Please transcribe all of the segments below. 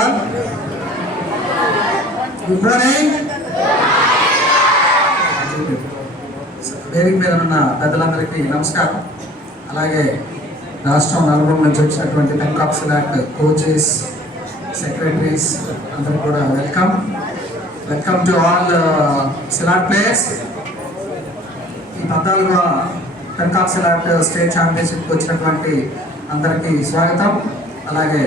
all. Good morning. వేదిక మీద ఉన్న పెద్దలందరికీ నమస్కారం. అలాగే రాష్ట్రం నలుగురు నుంచి వచ్చినటువంటి పెన్కాక్ సిలాట్ కోచెస్, సెక్రటరీస్ అందరూ కూడా welcome to all silat players. ఈ 14వ పెన్కాక్ సిలాట్ స్టేట్ ఛాంపియన్షిప్కి వచ్చినటువంటి అందరికీ స్వాగతం. అలాగే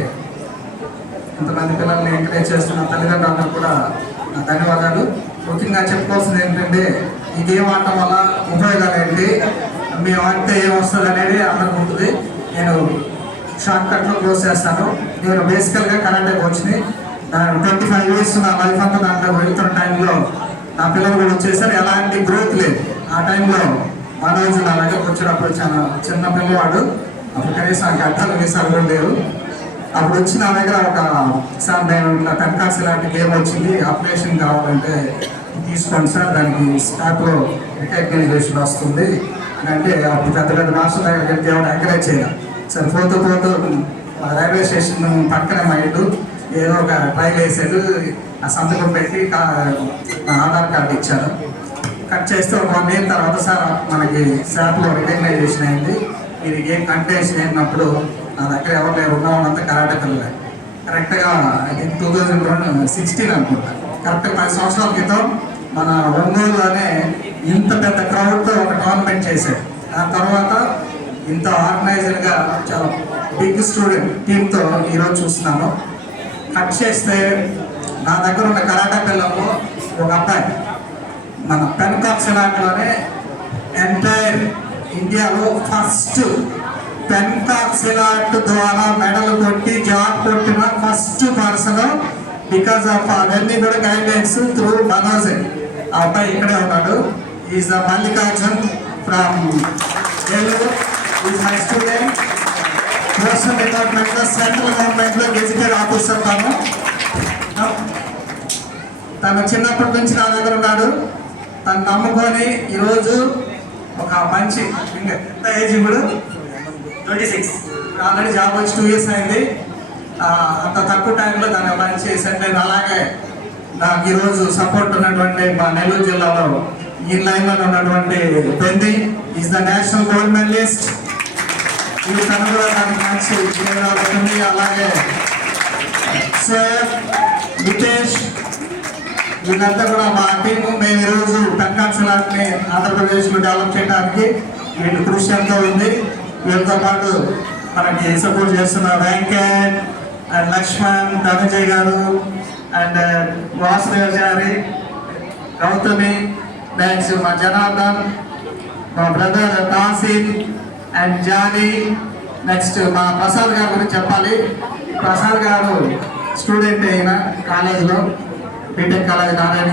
ఇంతమంది పిల్లల్ని ఎంకరేజ్ చేస్తున్న తల్లిదండ్రులందరూ కూడా ధన్యవాదాలు. ముఖ్యంగా చెప్పుకోవాల్సింది ఏంటంటే ఈ గేమ్ ఆడటం వల్ల ఉపయోగాలు ఏంటి, మేము ఆడితే ఏమొస్తుంది అనేది అందరికి ఉంటుంది. నేను షార్ట్ కట్లో క్లోజ్ చేస్తాను. నేను బేసికల్గా కరాటే కోచ్ని. 25 years నా లైఫ్ అంతా దాంట్లో వెళ్తున్న టైంలో నా పిల్లలు కూడా వచ్చేసారు. ఎలాంటి గ్రోత్ లేదు. ఆ టైంలో మనోజ్ నా దగ్గరకు వచ్చినప్పుడు చాలా చిన్న పిల్లవాడు, అప్పుడు కనీసం గంటలు మీసాలు కూడా లేవు. అప్పుడు వచ్చి నా దగ్గర ఒక సార్ నేను ఇట్లా పెన్కాక్ సిలాట్ గేమ్ వచ్చింది, అప్లికేషన్ కావాలంటే తీసుకోండి సార్, దానికి స్టార్ట్లో రికగ్నైజేషన్ వస్తుంది అని అంటే అప్పుడు పెద్ద పెద్ద మాస్టర్ దగ్గరికి వెళ్తే ఎవరు ఎంకరేజ్ చేయాలి సార్. పోతూ రైల్వే స్టేషన్ పక్కనే మా ఇల్లు ఏదో ఒక ట్రైల్ వేసాడు, ఆ సంతకం పెట్టి నా ఆధార్ కార్డు ఇచ్చారు. కట్ చేస్తే ఒక 1 year తర్వాత సార్ మనకి స్టార్ట్లో రికగ్నైజేషన్ అయింది, మీరు ఏం కంటెన్షన్ అయినప్పుడు నా దగ్గర ఎవరు లేరు, ఉన్నవాళ్ళంతా కరాటే పిల్లలే. కరెక్ట్గా 2016 అనుకుంటా, కరెక్ట్గా 10 సంవత్సరాల క్రితం మన ఒంగోలులోనే ఇంత పెద్ద క్రౌడ్తో ఒక టోర్నమెంట్ చేశాడు. దాని తర్వాత ఇంత ఆర్గనైజర్గా చాలా బిగ్ స్టూడెంట్ టీంతో ఈరోజు చూస్తున్నాను. కట్ చేస్తే నా దగ్గర ఉన్న కరాటే పిల్లల్లో ఒక అబ్బాయి మన పెన్కాక్ సిలాట్లోనే ఎంటైర్ ఇండియాలో ఫస్ట్ పెన్కాక్ సిలాట్ ద్వారా మెడల్ కొట్టి జాబ్ కొట్టిన ఫస్ట్ పర్సన్, బికాస్ ఆఫ్ అవన్నీ కూడా గైడ్లైన్స్ త్రూ మనోజ్. ఆ అబ్బాయి ఇక్కడే ఉన్నాడు. Is the Mallikarjun from Eluru. Is my student. Postal డిపార్ట్మెంట్లో సెంట్రల్ గవర్నమెంట్లో గెజిటెడ్ ఆఫీసర్. తను చిన్నప్పటి నుంచి నా దగ్గర ఉన్నాడు. తను నమ్ముకొని ఈరోజు ఒక మంచి ఏజ్ ఇప్పుడు 26, ఆల్రెడీ జాబ్ వచ్చి 2 years అయింది. అంత తక్కువ టైంలో దాన్ని మంచి సెటిల్. అలాగే నాకు ఈరోజు సపోర్ట్ ఉన్నటువంటి మా నెల్లూరు జిల్లాలో ఈ లైన్లో ఉన్నటువంటి బెంది is the national gold medalist. ఇది తను కూడా దానికి మంచి అవుతుంది. అలాగే సార్ నితేష్, వీళ్ళంతా కూడా మా టీము. మేము ఈరోజు పెన్కాక్ సిలాట్ని ఆంధ్రప్రదేశ్లో డెవలప్ చేయడానికి వీళ్ళు కృషి ఎంతో ఉంది. వీళ్ళతో పాటు మనకి సపోర్ట్ చేస్తున్న వెంకట్ అండ్ లక్ష్మణ్, ధనంజయ్ గారు అండ్ వాసుదేవచారి, గౌతమి, నెక్స్ట్ మా జనార్దన్, మా brother Nasir and Johnny. Next మా ప్రసాద్ గారి గురించి చెప్పాలి. ప్రసాద్ గారు స్టూడెంట్ అయిన కాలేజీలో, బీటెక్ కాలేజ్, నారాయణ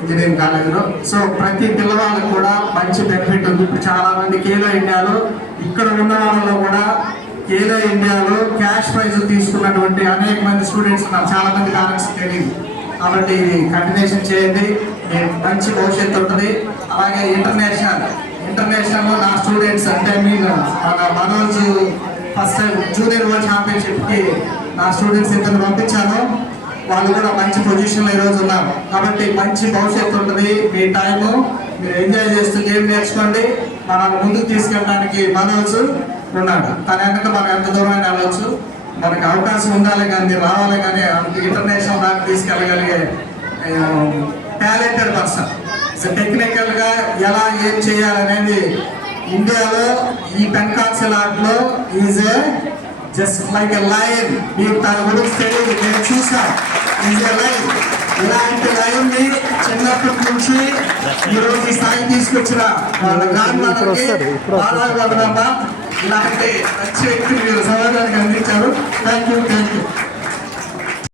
ఇంజనీరింగ్ కాలేజీలో. సో ప్రతి పిల్లవాళ్ళకి కూడా మంచి బెనిఫిట్ ఉంది. ఇప్పుడు చాలామంది ఖేలో ఇండియాలో, ఇక్కడ ఉన్న వాళ్ళలో కూడా ఖేలో ఇండియాలో క్యాష్ ప్రైజ్ తీసుకున్నటువంటి అనేక మంది స్టూడెంట్స్ ఉన్నారు. చాలామంది పేరెంట్స్ తెలియదు. కాబట్టి ఇది కంటిన్యూషన్ చేయండి, మంచి భవిష్యత్తు ఉంటుంది. అలాగే ఇంటర్నేషనల్లో నా స్టూడెంట్స్ అంటే మన Manoj first time junior world ఛాంపియన్షిప్కి నా స్టూడెంట్స్ ఇద్దరు పంపించాను. వాళ్ళు కూడా మంచి పొజిషన్లో ఈరోజు ఉన్నారు. కాబట్టి మంచి భవిష్యత్తు ఉంటుంది. మీ టైము మీరు ఎంజాయ్ చేస్తూ గేమ్ నేర్చుకోండి. మనల్ని ముందుకు తీసుకెళ్ళడానికి మనోజ్ ఉన్నాడు. తన వెనక మనం ఎంత దూరమైనా వెళ్ళవచ్చు. మనకు అవకాశం ఉండాలి కానీ రావాలి, కానీ ఇంటర్నేషనల్ దాకా తీసుకెళ్ళగలిగే టాలెంటెడ్ పర్సన్. టెక్నికల్గా ఎలా ఏం చేయాలనేది ఇండియాలో ఈ పెన్కాక్ సిలాట్లో is just like a line. మీకు తన గురించి తెలియదు, నేను చూసాను. Is a line. ఇలాంటి లైన్ని చిన్నప్పటి నుంచి ఈరోజు ఈ స్థాయి తీసుకొచ్చిన వాళ్ళ గ్రాండ్ మదర్కి ఇలాంటి మంచి వ్యక్తిని మీరు సమాజానికి అందించారు. Thank you.